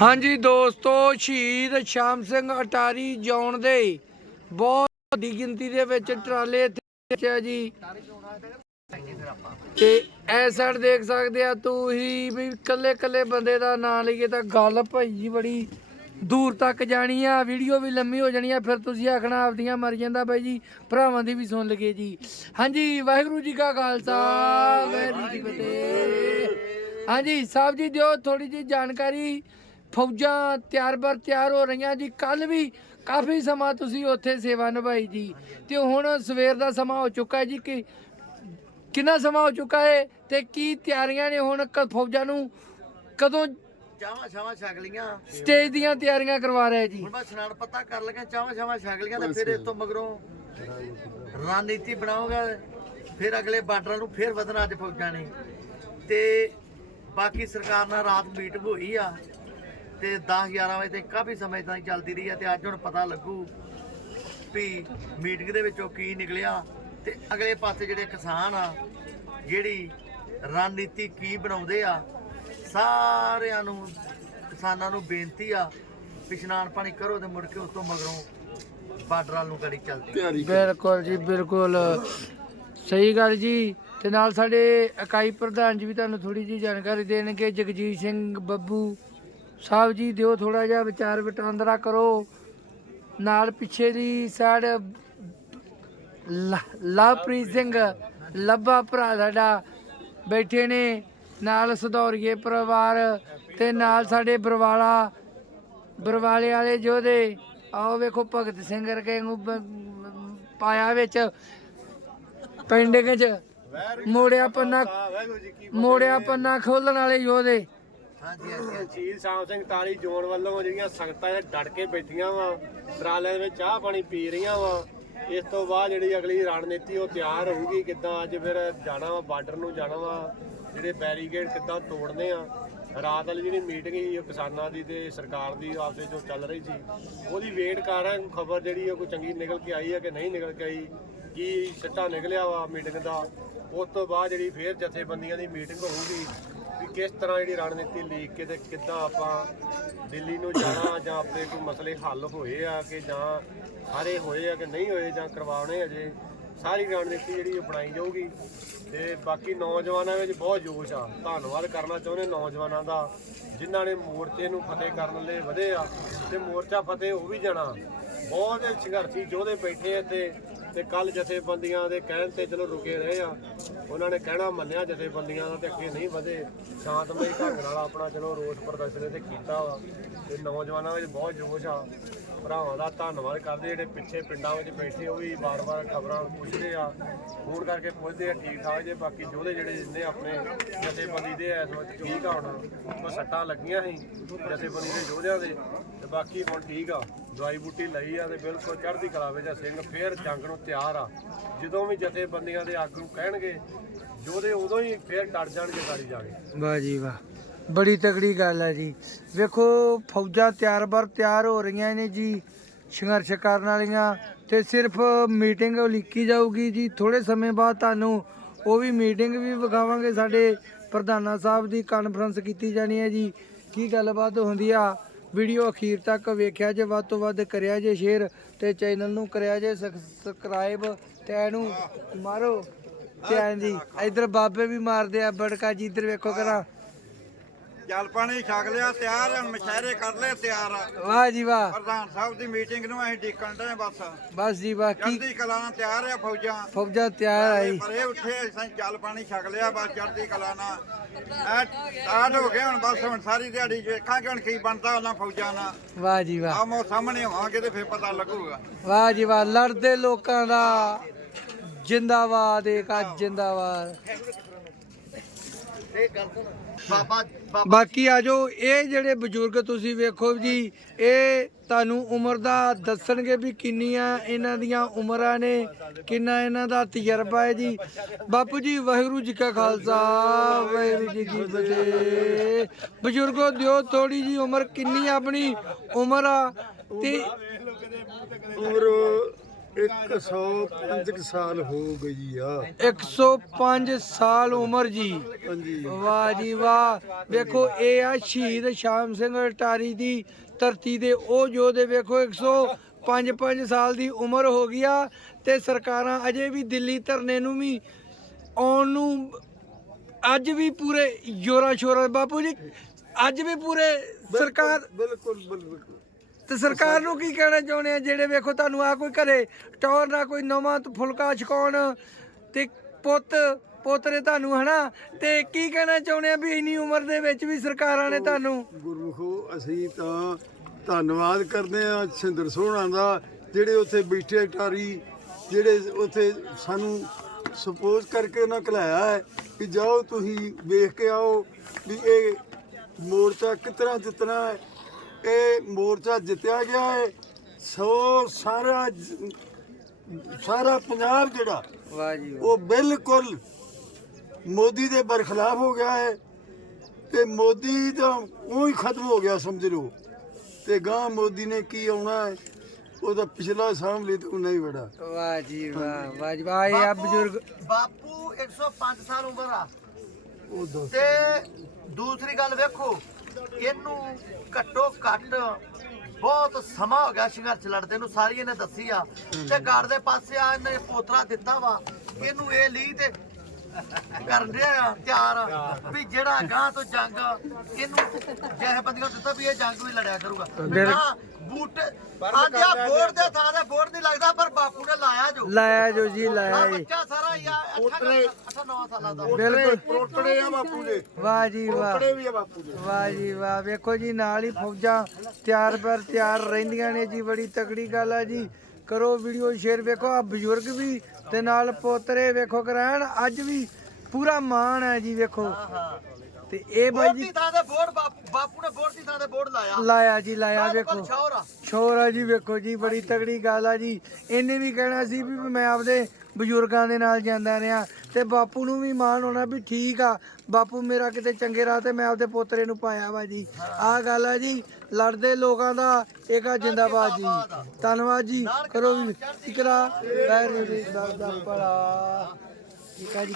ਹਾਂਜੀ ਦੋਸਤੋ, ਸ਼ਹੀਦ ਸ਼ਾਮ ਸਿੰਘ ਅਟਾਰੀ ਜੌਣ ਦੇ ਬਹੁਤ ਵੱਡੀ ਗਿਣਤੀ ਦੇ ਵਿੱਚ ਟਰਾਲੇ ਇੱਥੇ ਆ ਜੀ। ਤੇ ਐ ਸਾਈਡ ਦੇਖ ਸਕਦੇ ਆ ਤੂੰ ਹੀ ਵੀ ਕੱਲੇ ਕੱਲੇ ਬੰਦੇ ਦਾ ਨਾਂ ਲਈਏ ਤਾਂ ਗੱਲ ਭਾਈ ਜੀ ਬੜੀ ਦੂਰ ਤੱਕ ਜਾਣੀ ਆ ਵੀਡੀਓ ਵੀ ਲੰਮੀ ਹੋ ਜਾਣੀ ਆ, ਫਿਰ ਤੁਸੀਂ ਆਖਣਾ ਆਪਦੀਆਂ ਮਰ ਜਾਂਦਾ ਬਾਈ ਜੀ, ਭਰਾਵਾਂ ਦੀ ਵੀ ਸੁਣ ਲਗੇ ਜੀ। ਹਾਂਜੀ, ਵਾਹਿਗੁਰੂ ਜੀ ਕਾ ਖਾਲਸਾ, ਵਾਹਿਗੁਰੂ ਜੀ ਕੀ ਫਤਿਹ। ਹਾਂਜੀ, ਸਾਹਿਬ ਜੀ ਦਿਓ ਥੋੜੀ ਜੀ ਜਾਣਕਾਰੀ। ਫੌਜਾਂ ਤਿਆਰ ਬਰ ਤਿਆਰ ਹੋ ਰਹੀਆਂ ਜੀ। ਕੱਲ ਵੀ ਕਾਫੀ ਸਮਾਂ ਤੁਸੀਂ ਉੱਥੇ ਸੇਵਾ ਨਿਭਾਈ ਜੀ। ਤੇ ਹੁਣ ਸਵੇਰ ਦਾ ਸਮਾਂ ਹੋ ਚੁੱਕਾ ਹੈ ਜੀ ਕਿ ਕਿੰਨਾ ਸਮਾਂ ਹੋ ਚੁੱਕਾ ਹੈ ਤੇ ਕੀ ਤਿਆਰੀਆਂ ਨੇ ਹੁਣ ਫੌਜਾਂ ਨੂੰ ਕਦੋਂ ਚਾਵਾਂ ਛਾਵਾਂ ਛਕ ਲੀਆਂ ਸਟੇਜ ਦੀਆਂ ਤਿਆਰੀਆਂ ਕਰਵਾ ਰਹੇ ਜੀ। ਹੁਣ ਬਸ ਇਸ਼ਨਾਨ ਪਤਾ ਕਰ ਲਗੇ ਚਾਵਾਂ ਛਾਵਾਂ ਛਕ ਲੀਆਂ ਤੇ ਫਿਰ ਇਸ ਤੋਂ ਮਗਰੋਂ ਰਣਨੀਤੀ ਬਣਾਓਗਾ ਫਿਰ ਅਗਲੇ ਬਾਰਡਰਾਂ ਨੂੰ ਫਿਰ ਵਧਣਾ ਅੱਜ ਫੌਜਾਂ ਨੇ। ਤੇ ਬਾਕੀ ਸਰਕਾਰ ਨਾਲ ਰਾਤ ਮੀਟਿੰਗ ਹੋਈ ਆ। ਤੇ 10 11 ਵਜੇ ਤੱਕ ਕਾਫੀ ਸਮੇਂ ਤਾਈਂ ਚੱਲਦੀ ਰਹੀ ਆ ਤੇ ਅੱਜ ਹੁਣ ਪਤਾ ਲੱਗੂ ਵੀ ਮੀਟਿੰਗ ਦੇ ਵਿੱਚੋਂ ਕੀ ਨਿਕਲਿਆ ਤੇ ਅਗਲੇ ਪਾਸੇ ਜਿਹੜੇ ਕਿਸਾਨ ਆ ਜਿਹੜੀ ਰਣਨੀਤੀ ਕੀ ਬਣਾਉਂਦੇ ਆ ਸਾਰਿਆਂ ਨੂੰ ਕਿਸਾਨਾਂ ਨੂੰ ਬੇਨਤੀ ਆ ਵੀ ਇਸ਼ਨਾਨ ਪਾਣੀ ਕਰੋ ਤੇ ਮੁੜ ਕੇ ਉਸ ਤੋਂ ਮਗਰੋਂ ਬਾਰਡਰਾਂ ਨੂੰ ਗੜੀ ਚੱਲਦੀ ਬਿਲਕੁਲ ਜੀ ਬਿਲਕੁਲ। ਸਹੀ ਗੱਲ ਜੀ ਤੇ ਨਾਲ ਸਾਡੇ ਇਕਾਈ ਪ੍ਰਧਾਨ ਜੀ ਵੀ ਤੁਹਾਨੂੰ ਥੋੜੀ ਜੀ ਜਾਣਕਾਰੀ ਦੇਣਗੇ ਜਗਜੀਤ ਸਿੰਘ ਬੱਬੂ। ਸਾਹਿਬ ਜੀ ਦਿਓ ਥੋੜਾ ਜਿਹਾ ਵਿਚਾਰ ਵਟਾਂਦਰਾ ਕਰੋ। ਨਾਲ ਪਿੱਛੇ ਦੀ ਸਾਈਡ ਲਵਪ੍ਰੀਤ ਸਿੰਘ ਲੱਭਾ ਭਰਾ ਸਾਡਾ ਬੈਠੇ ਨੇ, ਨਾਲ ਸਧੌਰੀਏ ਪਰਿਵਾਰ ਤੇ ਨਾਲ ਸਾਡੇ ਬਰਵਾਲਾ, ਬਰਵਾਲੇ ਵਾਲੇ ਯੋਧੇ ਆਓ ਵੇਖੋ ਭਗਤ ਸਿੰਘ ਰਕੇ ਪਾਇਆ ਵਿੱਚ, ਪਿੰਡ ਚ ਮੋੜਿਆ ਪੰਨਾ ਮੋੜਿਆ ਪੰਨਾ ਖੋਲਣ ਵਾਲੇ ਯੋਧੇ ਹਾਂਜੀ ਹਾਂਜੀ ਹਾਂਜੀ। ਸ਼ਹੀਦ ਸ਼ਾਮ ਸਿੰਘ ਤਾਰੀ ਜੋਨ ਵੱਲੋਂ ਜਿਹੜੀਆਂ ਸੰਗਤਾਂ ਇਹ ਡਟ ਕੇ ਬੈਠੀਆਂ ਵਾ ਟਰਾਲਿਆਂ ਦੇ ਵਿੱਚ ਚਾਹ ਪਾਣੀ ਪੀ ਰਹੀਆਂ ਵਾ, ਇਸ ਤੋਂ ਬਾਅਦ ਜਿਹੜੀ ਅਗਲੀ ਰਣਨੀਤੀ ਉਹ ਤਿਆਰ ਹੋਊਗੀ, ਕਿੱਦਾਂ ਅੱਜ ਫਿਰ ਜਾਣਾ ਵਾ, ਬਾਰਡਰ ਨੂੰ ਜਾਣਾ ਵਾ, ਜਿਹੜੇ ਬੈਰੀਕੇਡ ਕਿੱਦਾਂ ਤੋੜਨੇ ਆ ਰਾਤ ਵਾਲੀ ਜਿਹੜੀ ਮੀਟਿੰਗ ਸੀ, ਉਹ ਕਿਸਾਨਾਂ ਦੀ ਤੇ ਸਰਕਾਰ ਦੀ ਆਪਸ ਵਿੱਚ ਜੋ ਚੱਲ ਰਹੀ ਸੀ, ਉਹਦੀ ਵੇਟ ਕਰ ਰਹੇ ਖਬਰ ਜਿਹੜੀ ਉਹ ਕੋਈ ਚੰਗੀ ਨਿਕਲ ਕੇ ਆਈ ਹੈ ਕਿ ਨਹੀਂ ਨਿਕਲ ਕੇ ਆਈ, ਕੀ ਸਿੱਟਾ ਨਿਕਲਿਆ ਵਾ ਮੀਟਿੰਗ ਦਾ ਉਸ ਤੋਂ ਬਾਅਦ ਜਿਹੜੀ ਫੇਰ ਜਥੇਬੰਦੀਆਂ ਦੀ ਮੀਟਿੰਗ ਹੋਊਗੀ ਵੀ ਕਿਸ ਤਰ੍ਹਾਂ ਜਿਹੜੀ ਰਣਨੀਤੀ ਲੀਕ ਕੇ ਤੇ ਕਿੱਦਾਂ ਆਪਾਂ ਦਿੱਲੀ ਨੂੰ ਜਾਣਾ ਜਾਂ ਆਪਣੇ ਕੋਈ ਮਸਲੇ ਹੱਲ ਹੋਏ ਆ ਕਿ ਜਾਂ ਸਾਰੇ ਹੋਏ ਆ ਕਿ ਨਹੀਂ ਹੋਏ ਜਾਂ ਕਰਵਾਉਣੇ ਅਜੇ, ਸਾਰੀ ਰਣਨੀਤੀ ਜਿਹੜੀ ਉਹ ਬਣਾਈ ਜਾਊਗੀ। ਤੇ ਬਾਕੀ ਨੌਜਵਾਨਾਂ ਵਿੱਚ ਬਹੁਤ ਜੋਸ਼ ਆ। ਧੰਨਵਾਦ ਕਰਨਾ ਚਾਹੁੰਦੇ ਨੌਜਵਾਨਾਂ ਦਾ, ਜਿਨ੍ਹਾਂ ਨੇ ਮੋਰਚੇ ਨੂੰ ਫਤਿਹ ਕਰਨ ਲਈ ਵਧੇ ਆ। ਤੇ ਮੋਰਚਾ ਫਤਿਹ ਹੋ ਵੀ ਜਾਣਾ। ਬਹੁਤ ਸੰਘਰਸ਼ੀ ਯੋਧੇ ਬੈਠੇ ਇੱਥੇ ਤੇ ਕੱਲ ਜਥੇਬੰਦੀਆਂ ਦੇ ਕਹਿਣ ਤੇ ਚਲੋ ਰੁਕੇ ਰਹੇ ਆ, ਉਹਨਾਂ ਨੇ ਕਹਿਣਾ ਮੰਨਿਆ ਜਥੇਬੰਦੀਆਂ ਦਾ ਤੇ ਅੱਗੇ ਨਹੀਂ ਵਧੇ। ਸ਼ਾਂਤਮਈ ਢੰਗ ਨਾਲ ਆਪਣਾ ਚਲੋ ਰੋਸ ਪ੍ਰਦਰਸ਼ਨ ਇੱਥੇ ਕੀਤਾ ਵਾ ਤੇ ਨੌਜਵਾਨਾਂ ਵਿੱਚ ਬਹੁਤ ਜੋਸ਼ ਆ। ਭਰਾਵਾਂ ਦਾ ਧੰਨਵਾਦ ਕਰਦੇ ਜਿਹੜੇ ਪਿੱਛੇ ਪਿੰਡਾਂ ਵਿੱਚ ਬੈਠੇ ਉਹ ਵੀ ਵਾਰ-ਵਾਰ ਖਬਰਾਂ ਪੁੱਛਦੇ ਆ। ਫੋਨ ਕਰਕੇ ਪੁੱਛਦੇ ਆ, ਠੀਕ ਠਾਕ ਜੇ? ਬਾਕੀ ਯੋਧੇ ਜਿਹੜੇ ਜਿੰਨੇ ਆਪਣੇ ਜਥੇਬੰਦੀ ਦੇ ਇਸ ਵਕਤ ਠੀਕ ਆ ਹੁਣ, ਉਹ ਸੱਟਾਂ ਲੱਗੀਆਂ ਸੀ ਜਥੇਬੰਦੀ ਦੇ ਯੋਧਿਆਂ ਦੇ ਤੇ ਬਾਕੀ ਹੁਣ ਠੀਕ ਆ। ਦਵਾਈ ਬੂਟੀ ਲਈ ਆ ਤੇ ਬਿਲਕੁਲ ਚੜ੍ਹਦੀ ਕਲਾ ਵਿੱਚ ਆ ਸਿੰਘ, ਫੇਰ ਜੰਗ ਨੂੰ ਤਿਆਰ ਆ। ਜਦੋਂ ਵੀ ਜਥੇਬੰਦੀਆਂ ਦੇ ਆਗੂ ਕਹਿਣਗੇ ਯੋਧੇ ਉਦੋਂ ਹੀ ਫੇਰ ਡਟ ਜਾਣਗੇ ਗਾੜੀ ਜਾ ਕੇ ਵਾਹ ਜੀ ਵਾਹ, ਬੜੀ ਤਕੜੀ ਗੱਲ ਹੈ ਜੀ। ਵੇਖੋ, ਫੌਜਾਂ ਤਿਆਰ ਬਰ ਤਿਆਰ ਹੋ ਰਹੀਆਂ ਨੇ ਜੀ, ਸੰਘਰਸ਼ ਕਰਨ ਵਾਲੀਆਂ, ਤੇ ਸਿਰਫ ਮੀਟਿੰਗ ਉਲੀਕੀ ਜਾਊਗੀ ਜੀ। ਥੋੜੇ ਸਮੇਂ ਬਾਅਦ ਤੁਹਾਨੂੰ ਉਹ ਵੀ ਮੀਟਿੰਗ ਵੀ ਵਿਖਾਵਾਂਗੇ, ਸਾਡੇ ਪ੍ਰਧਾਨਾ ਸਾਹਿਬ ਦੀ ਕਾਨਫਰੰਸ ਕੀਤੀ ਜਾਣੀ ਹੈ ਜੀ। ਕੀ ਗੱਲਬਾਤ ਹੁੰਦੀ ਆ? ਵੀਡੀਓ ਅਖੀਰ ਤੱਕ ਵੇਖਿਆ ਜੇ, ਵੱਧ ਤੋਂ ਵੱਧ ਕਰਿਆ ਜੇ ਸ਼ੇਅਰ ਤੇ ਚੈਨਲ ਨੂੰ ਕਰਿਆ ਜੇ ਸਬਸਕ੍ਰਾਈਬ ਤੇ ਇਹਨੂੰ ਮਾਰੋ ਧਿਆਨ ਜੀ ਇਧਰ ਬਾਬੇ ਵੀ ਮਾਰਦੇ ਆ, ਬੜਕਾ ਜੀ ਇਧਰ ਵੇਖੋ ਕਰਾਂ। ਜਲ ਪਾਣੀ ਛਕ ਲਿਆ ਤਿਆਰ ਹੁਣ ਮਸ਼ਹਿਰੇ ਕਰ ਲਏ ਤਿਆਰ ਆ। ਵਾਹ ਜੀ ਵਾਹ। ਪ੍ਰਧਾਨ ਸਾਹਿਬ ਦੀ ਮੀਟਿੰਗ ਨੂੰ ਅਸੀਂ ਡੀਕਣ ਦੇ ਬਸ। ਬਸ ਜੀ ਵਾਹ ਕੀ ਚੜ੍ਹਦੀ ਕਲਾ ਨਾਲ ਤਿਆਰ ਆ ਫੌਜਾਂ। ਫੌਜਾਂ ਤਿਆਰ ਆਈ ਪਰੇ ਉੱਠੇ ਅਸੀਂ ਜਲ ਪਾਣੀ ਛਕ ਲਿਆ ਬਸ ਚੜ੍ਹਦੀ ਕਲਾ ਨਾਲ। ਐ ਸਟਾਰਟ ਹੋ ਗਏ ਹੁਣ ਬਸ ਹੁਣ ਸਾਰੀ ਦਿਹਾੜੀ ਵੇਖਾਂਗੇ ਹੁਣ ਕੀ ਬਣਦਾ ਉਹਨਾਂ ਫੌਜਾਂ ਨਾਲ। ਵਾਹ ਜੀ ਵਾਹ। ਆਮੋ ਸਾਹਮਣੇ ਹੋਵਾਂਗੇ ਤੇ ਫੇਰ ਪਤਾ ਲੱਗੂਗਾ। ਵਾਹ ਜੀ ਵਾਹ ਲੜਦੇ ਲੋਕਾਂ ਦਾ ਜਿੰਦਾਬਾਦ ਏਕਾ ਜਿੰਦਾਬਾਦ ਇਹ ਗੱਲ ਸੁਣ ਬਾਬਾ ਬਾਬਾ ਬਾਕੀ ਆਜੋ ਇਹ ਜਿਹੜੇ ਬਜ਼ੁਰਗ ਤੁਸੀਂ ਵੇਖੋ ਜੀ ਇਹ ਤੁਹਾਨੂੰ ਉਮਰ ਦਾ ਦੱਸਣਗੇ ਵੀ ਕਿੰਨੀਆਂ ਇਹਨਾਂ ਦੀਆਂ ਉਮਰਾਂ ਨੇ ਕਿੰਨਾ ਇਹਨਾਂ ਦਾ ਤਜਰਬਾ ਹੈ ਜੀ। ਬਾਪੂ ਜੀ ਵਾਹਿਗੁਰੂ ਜੀ ਕਾ ਖਾਲਸਾ ਵਾਹਿਗੁਰੂ ਜੀ ਕੀ ਫਤਿਹ। ਬਜ਼ੁਰਗੋ ਦਿਓ ਥੋੜੀ ਜੀ ਉਮਰ ਕਿੰਨੀ ਆਪਣੀ ਉਮਰ ਆ ਤੇ ਉਮਰ 105 ਕੁ ਸਾਲ ਹੋ ਗਈ ਆ। 105 ਸਾਲ ਉਮਰ ਜੀ। ਹਾਂਜੀ। ਵਾਹ ਜੀ ਵਾਹ। ਵੇਖੋ ਇਹ ਆ ਸ਼ਹੀਦ ਸ਼ਾਮ ਸਿੰਘ ਅਟਾਰੀ ਦੀ ਧਰਤੀ ਦੇ। ਉਹ ਯੋਧੇ ਵੇਖੋ 105 5 ਸਾਲ ਦੀ ਉਮਰ ਹੋ ਗਈ ਆ ਤੇ ਸਰਕਾਰਾਂ ਅਜੇ ਵੀ ਦਿੱਲੀ ਧਰਨੇ ਨੂੰ ਵੀ ਆਉਣ ਨੂੰ ਅੱਜ ਵੀ ਪੂਰੇ ਜੋਰਾਂ ਸ਼ੋਰਾਂ ਬਾਪੂ ਜੀ ਅੱਜ ਵੀ ਪੂਰੇ ਸਰਕਾਰ ਬਿਲਕੁਲ ਬਿਲਕੁਲ। ਤੇ ਸਰਕਾਰ ਨੂੰ ਕੀ ਕਹਿਣਾ ਚਾਹੁੰਦੇ ਆ? ਜਿਹੜੇ ਵੇਖੋ ਤੁਹਾਨੂੰ ਆ ਕੋਈ ਘਰੇ ਟੌਰ ਨਾ ਕੋਈ ਨਵਾਂ ਫੁਲਕਾ ਛਕਾਉਣ ਤੇ ਪੁੱਤ ਪੋਤਰੇ ਤੁਹਾਨੂੰ, ਹਨਾ? ਤੇ ਕੀ ਕਹਿਣਾ ਚਾਹੁੰਦੇ ਆ ਵੀ ਇੰਨੀ ਉਮਰ ਦੇ ਵਿੱਚ ਵੀ ਸਰਕਾਰਾਂ ਨੇ ਤੁਹਾਨੂੰ? ਗੁਰਮੁਖੋ, ਅਸੀਂ ਤਾਂ ਧੰਨਵਾਦ ਕਰਦੇ ਆ ਸਿੰਦਰ ਸੋਹਣਾ ਦਾ, ਜਿਹੜੇ ਉੱਥੇ ਬੈਠੇ ਟਾਰੀ, ਜਿਹੜੇ ਉੱਥੇ ਸਾਨੂੰ ਸਪੋਜ਼ ਕਰਕੇ ਉਹਨਾਂ ਕਲਾਇਆ ਹੈ ਕਿ ਜਾਓ ਤੁਸੀਂ ਵੇਖ ਕੇ ਆਓ ਵੀ ਇਹ ਮੋਰਚਾ ਕਿਤਨਾ ਜਿੱਤਣਾ ਹੈ। ਇਹ ਮੋਰਚਾ ਜਿੱਤਿਆ ਗਿਆ ਹੈ। ਸੋ ਸਾਰਾ ਸਾਰਾ ਪੰਜਾਬ ਜਿਹੜਾ ਵਾਹ ਜੀ ਉਹ ਬਿਲਕੁਲ ਮੋਦੀ ਦੇ ਬਰਖਲਾਫ ਹੋ ਗਿਆ ਹੈ ਤੇ ਮੋਦੀ ਤਾਂ ਉਹ ਹੀ ਖਤਮ ਹੋ ਗਿਆ ਸਮਝ ਲਓ। ਤੇ ਗਾਂ ਮੋਦੀ ਨੇ ਕੀ ਆਉਣਾ ਹੈ ਉਹਦਾ ਪਿਛਲਾ ਸਾਹਮਣੇ ਤੋਂ ਨਹੀਂ ਵੜਾ ਵਾਹ ਜੀ ਵਾਹ ਵਾਹ ਜੀ ਵਾਹ। ਇਹ ਆ ਬਜ਼ੁਰਗ। ਬਾਪੂ 105 ਸਾਲ ਉਮਰ ਆ। ਉਹ ਤੇ ਦੂਸਰੀ ਗੱਲ ਵੇਖੋ ਇਹਨੂੰ ਘੱਟੋ ਘੱਟ ਬਹੁਤ ਸਮਾਂ ਹੋ ਗਿਆ ਸੰਘਰਸ਼ ਲੜਦੇ ਨੂੰ ਸਾਰੀ ਇਹਨੇ ਦੱਸੀ ਆ ਤੇ ਗੜ ਦੇ ਪਾਸੇ ਆ ਇਹਨੇ ਪੋਤਰਾ ਦਿੱਤਾ ਵਾ ਇਹਨੂੰ ਇਹ ਲਈ ਤੇ ਕਰਨ ਰਿਹਾ ਆ ਤਿਆਰ ਵੀ ਜਿਹੜਾ ਗਾਂ ਤੋਂ ਜੰਗ ਇਹਨੂੰ ਜਿਹੇ ਬੰਦੀਆਂ ਦਿੱਤਾ ਵੀ ਇਹ ਜੰਗ ਵੀ ਲੜਿਆ ਕਰੂਗਾ। ਹਾਂ ਬੂਟ ਆਂਦਿਆ ਬੋਰਡ ਦੇ ਥਾਂ ਤੇ ਬੋਰਡ ਨਹੀਂ ਲੱਗਦਾ ਪਰ ਬਾਪੂ ਨੇ ਲਾਇਆ ਜੋ। ਲਾਇਆ ਜੋ ਜੀ ਆ ਲਾਇਆ ਜੀ। ਬੱਚਾ ਸਾਰਾ ਹੀ ਆ 8 9 ਸਾਲਾਂ ਦਾ। ਬਿਲਕੁਲ ਪਰੋਟੜੇ ਆ ਬਾਪੂ ਦੇ। ਵਾਹ ਜੀ ਵਾਹ। ਪਰੋਟੜੇ ਵੀ ਆ ਬਾਪੂ ਦੇ। ਵਾਹ ਜੀ ਵਾਹ। ਵੇਖੋ ਜੀ ਨਾਲ ਹੀ ਫੌਜਾਂ ਤਿਆਰ ਪਰ ਤਿਆਰ ਰਹਿੰਦੀਆਂ ਨੇ ਜੀ ਬੜੀ ਤਕੜੀ ਗੱਲ ਆ ਜੀ। ਕਰੋ ਵੀਡੀਓ ਸ਼ੇਅਰ। ਵੇਖੋ ਆ ਬਜ਼ੁਰਗ ਵੀ ਤੇ ਨਾਲ ਪੋਤਰੇ ਵੇਖੋ ਕਰਾਣ ਅੱਜ ਵੀ ਪੂਰਾ ਮਾਣ ਹੈ ਜੀ ਵੇਖੋ। ਤੇ ਇਹ ਬਾਈ ਬੋਰਡ ਜੀ ਦੀ ਥਾਂ ਤੇ ਬੋਰਡ ਬਾਪ- ਨੇ ਬੋਰਡ ਦੀ ਥਾਂ ਤੇ ਬੋਰਡ ਲਾਇਆ। ਲਾਇਆ ਜੀ ਲਾਇਆ ਵੇਖੋ। ਸ਼ੌਰ ਆ? ਆ ਜੀ ਵੇਖੋ ਜੀ ਬੜੀ ਤਗੜੀ ਗੱਲ ਆ ਜੀ। ਇਹਨੇ ਵੀ ਕਹਿਣਾ ਸੀ ਵੀ ਮੈਂ ਆਪਦੇ ਬਜ਼ੁਰਗਾਂ ਦੇ ਨਾਲ ਜਾਂਦਾ ਰਿਹਾ ਤੇ ਬਾਪੂ ਨੂੰ ਵੀ ਮਾਣ ਹੋਣਾ ਵੀ ਠੀਕ ਆ। ਬਾਪੂ ਮੇਰਾ ਕਿਤੇ ਚੰਗੇ ਰਾਹ ਤੇ ਮੈਂ ਆਪਦੇ ਪੋਤਰੇ ਨੂੰ ਪਾਇਆ ਵਾ ਜੀ। ਆਹ ਗੱਲ ਆ ਜੀ ਲੜਦੇ ਲੋਕਾਂ ਦਾ ਏਕਾ ਜਿੰਦਾਬਾਦ ਜੀ। ਧੰਨਵਾਦ ਜੀ। ਕਰੋ ਵੀ ਇਕਰਾ ਵੈਰੂ ਦਾ ਦਾ ਭਲਾ। ਠੀਕ ਆ ਜੀ